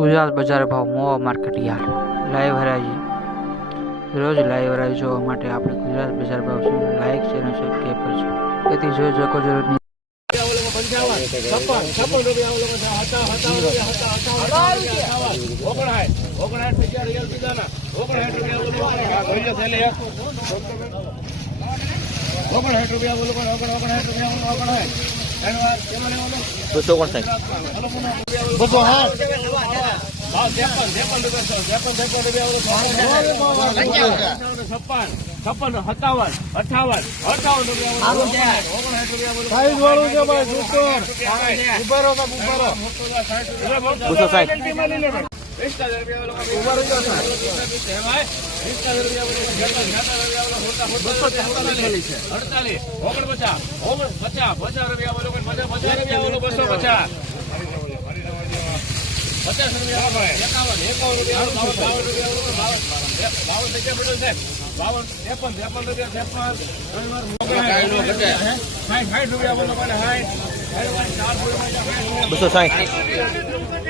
ગુજરાત બજાર ભાવ મોવા market yard live હરાજી રોજ લાઈવ હરાજી જોવા માટે આપણે ગુજરાત બજાર ભાવ શું લાઈક છે અને સબસ્ક્રાઈબ કરજો તેથી જોઈ શકો રૂપિયા રોજની બસો કોણ સાહેબ બસો હા છપ્પન સત્તાવન અઠાવન અઠાવન રૂપિયા છે રહો બસો સાઠ અડતાલીસ ઓગણપચાસ પચાસ રૂપિયા બોલો પચાસ પચાસ રૂપિયા બોલો બસો પચાસ પચાસ રૂપિયા એકાવન રૂપિયા બાવન રૂપિયા બાવન છે બાવન ત્રેપન ત્રેપન રૂપિયા ત્રેપન સાઠ રૂપિયા સાઠ.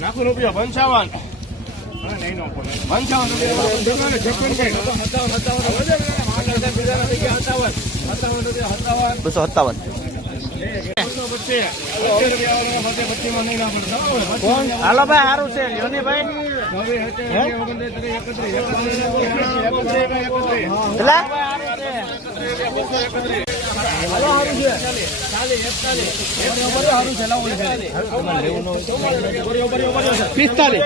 નાખો રૂપિયા પંચાવન પંચાવન રૂપિયા છપ્પન સત્તાવન સત્તાવન સત્તાવન રૂપિયા સત્તાવન બસો સત્તાવન હાલો ભાઈ સારું છે ને ભાઈ કેટલા પિસ્તાલીસ.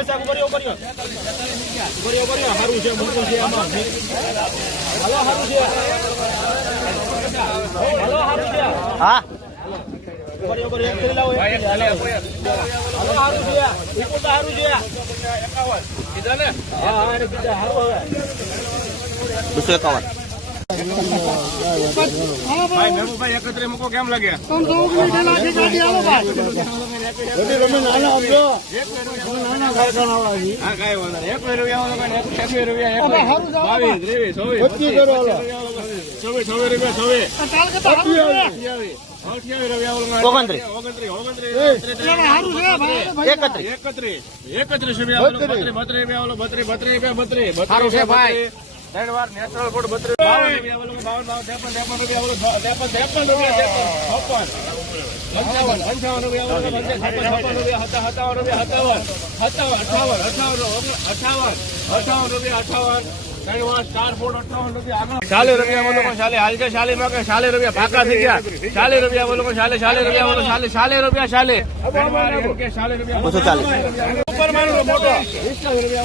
હા બસો એકાવન ભાઈ મહેબૂબભાઈ એકત્રે મૂકો કેમ લાગે રૂપિયા રૂપિયા બાવીસ ત્રેવીસ ચોવીસ પચીસ રૂપિયા અઠ્યાવીસ અઠ્યાવીસ રૂપિયા ઓગણત્રીસ. એકત્રીસ. એકત્રીસ રૂપિયા બત્રીસ. બત્રીસ રૂપિયા બત્રીસ બત્રીસ રૂપિયા બત્રીસ બત્રીસ. બત્રીસ. ત્રણ વાર નેચરલ ફૂડ બત્રીસ. બાવન રૂપિયા ત્રેપન ત્રેપન રૂપિયા ત્રેપન ત્રેપન રૂપિયા ત્રેપન પંચાવન પંચાવન રૂપિયા છપ્પન રૂપિયા સત્તાવન રૂપિયા સત્તાવન સત્તાવન અઠાવન અઠાવન અઠાવન અઠાવન રૂપિયા અઠાવન ત્રણ ચાર ફૂટ અઠાવન રૂપિયા આગળ ચાલીસ. રૂપિયા બોલો ચાલી હાલ કે ચાલી માં કે ચાલીસ રૂપિયા ફાકા થઈ ગયા. ચાલીસ રૂપિયા બોલો પણ ચાલીસ રૂપિયા બોલો ચાલીસ ચાલીસ રૂપિયા કે ચાલીસ. રૂપિયા ઉપર મારો મોટો. રૂપિયા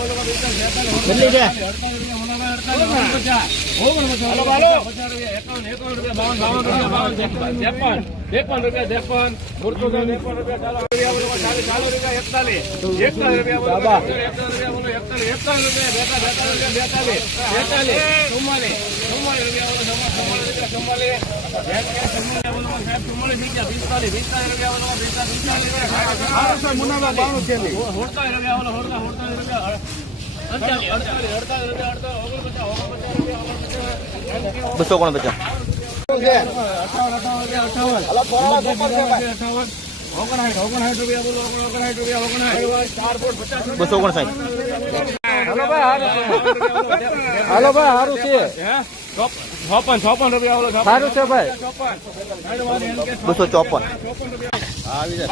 કેટલી છે? હાલો હાલો. છપ્પન છપ્પન રૂપિયા બાવન રૂપિયા બાવન રૂપિયા બાવન રૂપિયા બાવન બાવન રૂપિયા ભાઈ બાવન ત્રેપન ત્રેપન રૂપિયા બોલે પંચાવન પંચાવન રૂપિયા એકતાલીસ પંચાવન રૂપિયા છપ્પન રૂપિયા સત્તાવન રૂપિયા અઠાવન અઠાવન રૂપિયા અઠાવન. ઘણી વાર ગુજરાત અઠાવન. રૂપિયા છપ્પન સાઠ છે છપ્પન છપ્પન રૂપિયા ઓલો છપ્પન અઠાવન ચોપન.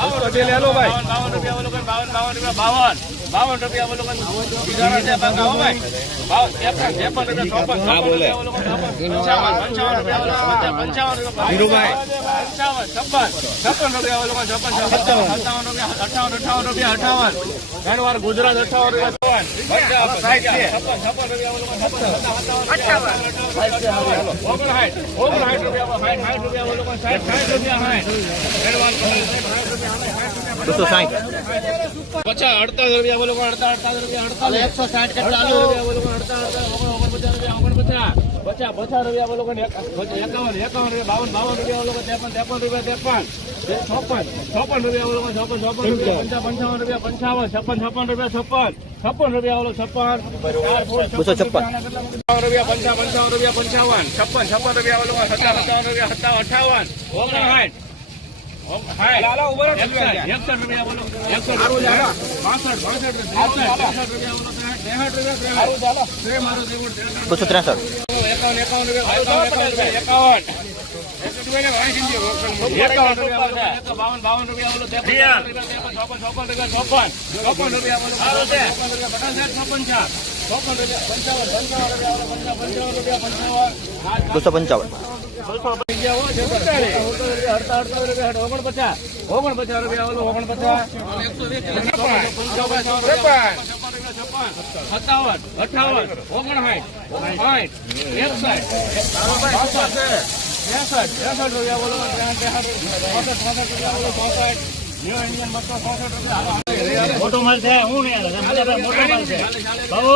ઓગણસાઠ રૂપિયા ભાઈ. સાઠ રૂપિયા ઓલો અઠાવન અઠાવન રૂપિયા બસો સાઠ. પચાસ અડતાલીસ રૂપિયા બોલો અડતાલીસ અડતાલીસ રૂપિયા અડતાલીસ. એકસો સાઠ રૂપિયા બોલો અડતાલીસ ઓગણપચાસ રૂપિયા ઓગણપચાસ. પચાસ પચાસ રૂપિયા બોલો એકાવન એકાવન રૂપિયા બાવન બાવન રૂપિયા બોલો ત્રેપન ત્રેપન રૂપિયા ત્રેપન. છપ્પન છપ્પન રૂપિયા બોલો છપ્પન છપ્પન રૂપિયા પંચા પંચાવન રૂપિયા પંચાવન છપ્પન છપ્પન રૂપિયા છપ્પન. છપ્પન રૂપિયા ઓલો છપ્પન. બસો છપ્પન. રૂપિયા પંચા પંચાવન રૂપિયા પંચાવન. છપ્પન છપ્પન રૂપિયા ઓલો સત્તાવન સત્તાવન રૂપિયા સત્તાવન અઠાવન. ઓગણસાઠ બસો ત્રેસઠ. એકાવન એકાવન રૂપિયા બોલો બસો પંચાવન. ઓગણપચાસ. ઓગણપચાસ રૂપિયા ઓલું ઓગણપચાસ. સત્તાવન. અઠાવન. ઓગણસાઠ. સાઠ એકસાઠ. ત્રેસઠ ત્રેસઠ રૂપિયા બોલો ચોસઠ ચોસઠ રૂપિયા બોલો ચોસઠ ન્યુ ઇન્ડિયન બસો ચોસઠ રૂપિયા મોટો માલ છે હું નહીં. મોટો માલ છે બાબુ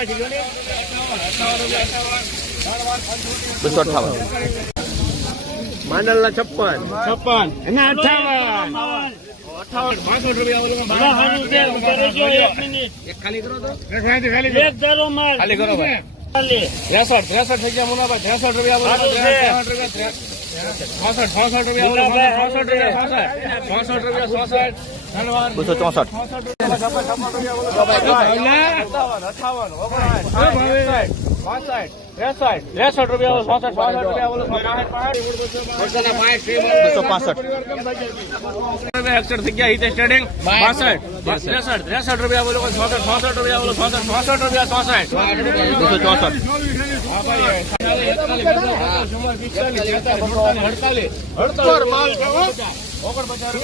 રહેજો એક મિનિટ. એક ખાલી કરો તો એક ધારો માલ. ખાલી કરો ભાઈ. ખાલી. ત્રેસઠ ત્રેસઠ થઈ ગયા મુનાભાઈ ત્રેસઠ રૂપિયા બોલો સારું છે. ત્રેસઠ રૂપિયા છોસઠ છોસઠ રૂપિયા બોલો મુન્નાભાઈ, છોસઠ રૂપિયા બસો ચોસઠ બસો પાસઠ એકસઠ થઈ ગયા હિતે સ્ટેડિંગ બાસઠ ત્રેસઠ ત્રેસઠ રૂપિયા ઓગણપચાસ